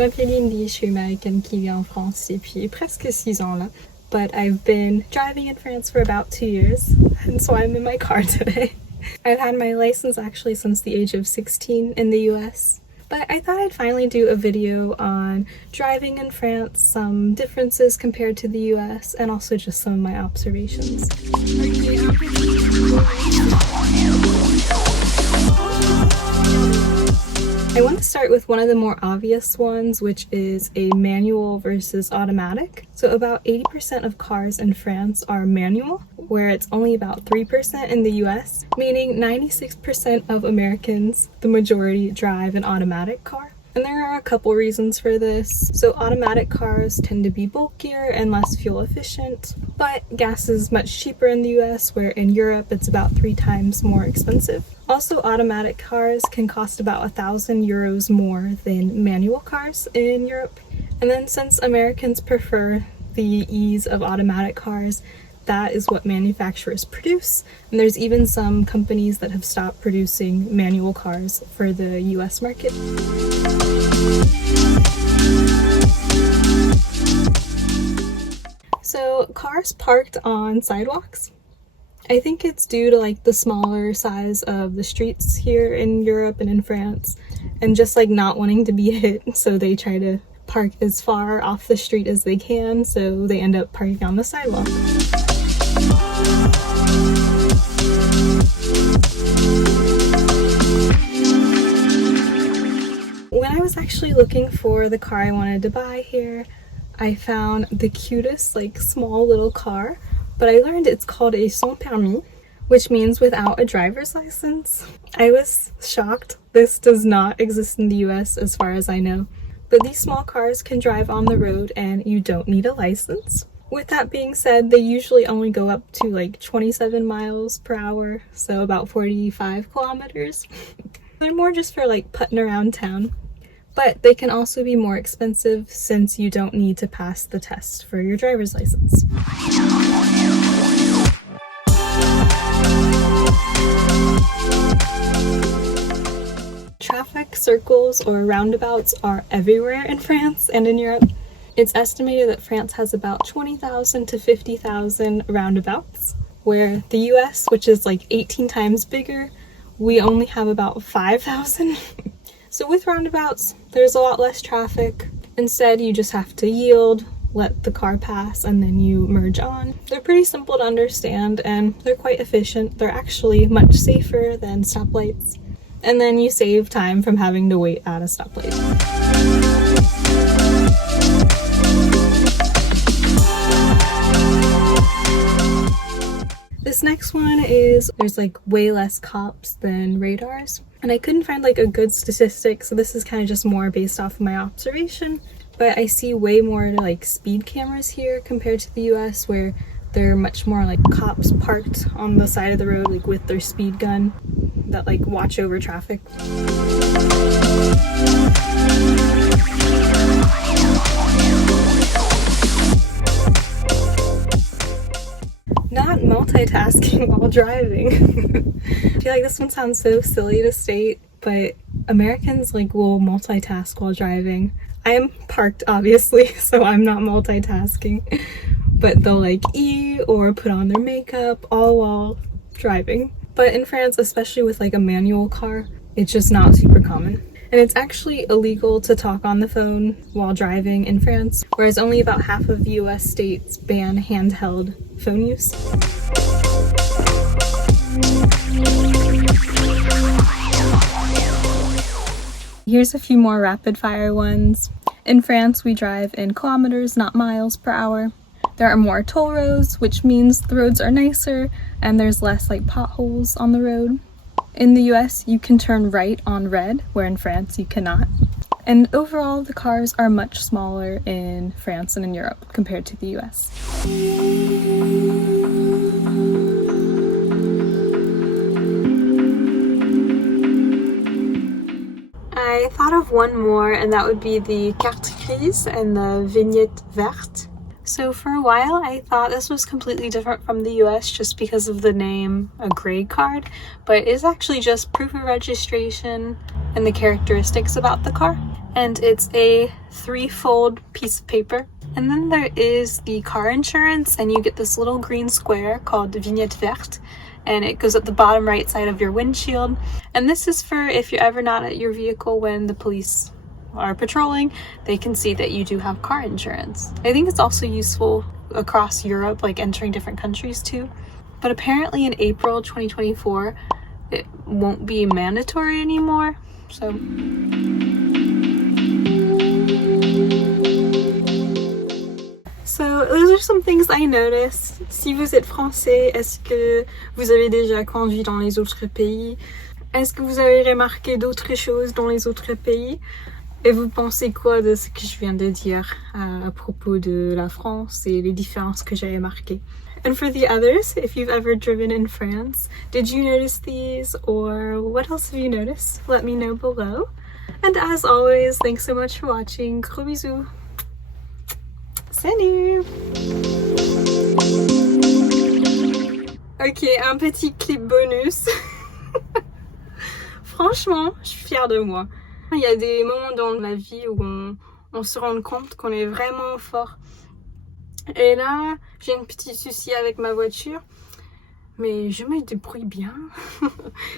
m'appelle Lyndi, je suis américaine qui vit en France depuis presque 6 ans là. But I've been driving in France for about 2 years, and so I'm in my car today. I've had my license actually since the age of 16 in the US. But I thought I'd finally do a video on driving in France, some differences compared to the US, and also just some of my observations. I want to start with one of the more obvious ones, which is a manual versus automatic. So about 80% of cars in France are manual, where it's only about 3% in the US, meaning 96% of Americans, the majority, drive an automatic car. And there are a couple reasons for this. So automatic cars tend to be bulkier and less fuel efficient, but gas is much cheaper in the US, where in Europe it's about 3 times more expensive. Also, automatic cars can cost about 1,000 euros more than manual cars in Europe. And then since Americans prefer the ease of automatic cars, that is what manufacturers produce. And there's even some companies that have stopped producing manual cars for the US market. So cars parked on sidewalks. I think it's due to like the smaller size of the streets here in Europe and in France, and just like not wanting to be hit, so they try to park as far off the street as they can, so they end up parking on the sidewalk. When I was actually looking for the car I wanted to buy here, I found the cutest like small little car, but I learned it's called a sans permis, which means without a driver's license. I was shocked. This does not exist in the US as far as I know, but these small cars can drive on the road and you don't need a license. With that being said, they usually only go up to like 27 miles per hour, so about 45 kilometers. They're more just for like putting around town, but they can also be more expensive since you don't need to pass the test for your driver's license. Traffic circles or roundabouts are everywhere in France and in Europe. It's estimated that France has about 20,000 to 50,000 roundabouts, where the US, which is like 18 times bigger, we only have about 5,000. So with roundabouts, there's a lot less traffic. Instead, you just have to yield, let the car pass, and then you merge on. They're pretty simple to understand and they're quite efficient. They're actually much safer than stoplights. And then you save time from having to wait at a stoplight. This next one is there's like way less cops than radars. And I couldn't find like a good statistic, so this is kind of just more based off of my observation. But I see way more like speed cameras here compared to the US, where there are much more like cops parked on the side of the road like with their speed gun that like watch over traffic. Not multitasking while driving. I feel like this one sounds so silly to state, but Americans like will multitask while driving. I am parked obviously, so I'm not multitasking, but they'll like eat or put on their makeup all while driving. But in France, especially with like a manual car, it's just not super common. And it's actually illegal to talk on the phone while driving in France, whereas only about half of US states ban handheld phone use. Here's a few more rapid fire ones. In France, we drive in kilometers, not miles per hour. There are more toll roads, which means the roads are nicer and there's less like potholes on the road. In the US, you can turn right on red, where in France you cannot. And overall, the cars are much smaller in France and in Europe compared to the US. I thought of one more, and that would be the carte grise and the vignette verte. So for a while, I thought this was completely different from the US just because of the name, a gray card, but it is actually just proof of registration and the characteristics about the car. And it's a 3-fold piece of paper. And then there is the car insurance, and you get this little green square called vignette verte, and it goes at the bottom right side of your windshield. And this is for if you're ever not at your vehicle when the police are patrolling, they can see that you do have car insurance. I think it's also useful across Europe, like entering different countries too. But apparently in April 2024, it won't be mandatory anymore. So those are some things I noticed. Si vous êtes français, est-ce que vous avez déjà conduit dans les autres pays? Est-ce que vous avez remarqué d'autres choses dans les autres pays? Et vous pensez quoi de ce que je viens de dire à propos de la France et les différences que j'ai remarquées? And for the others, if you've ever driven in France, did you notice these, or what else have you noticed? Let me know below. And as always, thanks so much for watching. Gros bisous. Salut! Ok, un petit clip bonus. Franchement, je suis fière de moi. Il y a des moments dans la vie où on se rend compte qu'on est vraiment fort. Et là, j'ai un petit souci avec ma voiture, mais je me débrouille bien.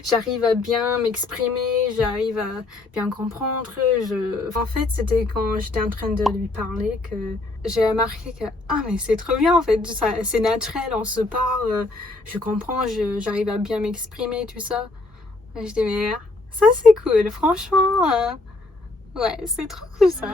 J'arrive à bien m'exprimer, j'arrive à bien comprendre. En fait, c'était quand j'étais en train de lui parler que j'ai remarqué que mais c'est trop bien en fait, c'est naturel, on se parle, je comprends, j'arrive à bien m'exprimer, tout ça. Et je dis mais ça c'est cool, franchement, ouais, c'est trop cool ça.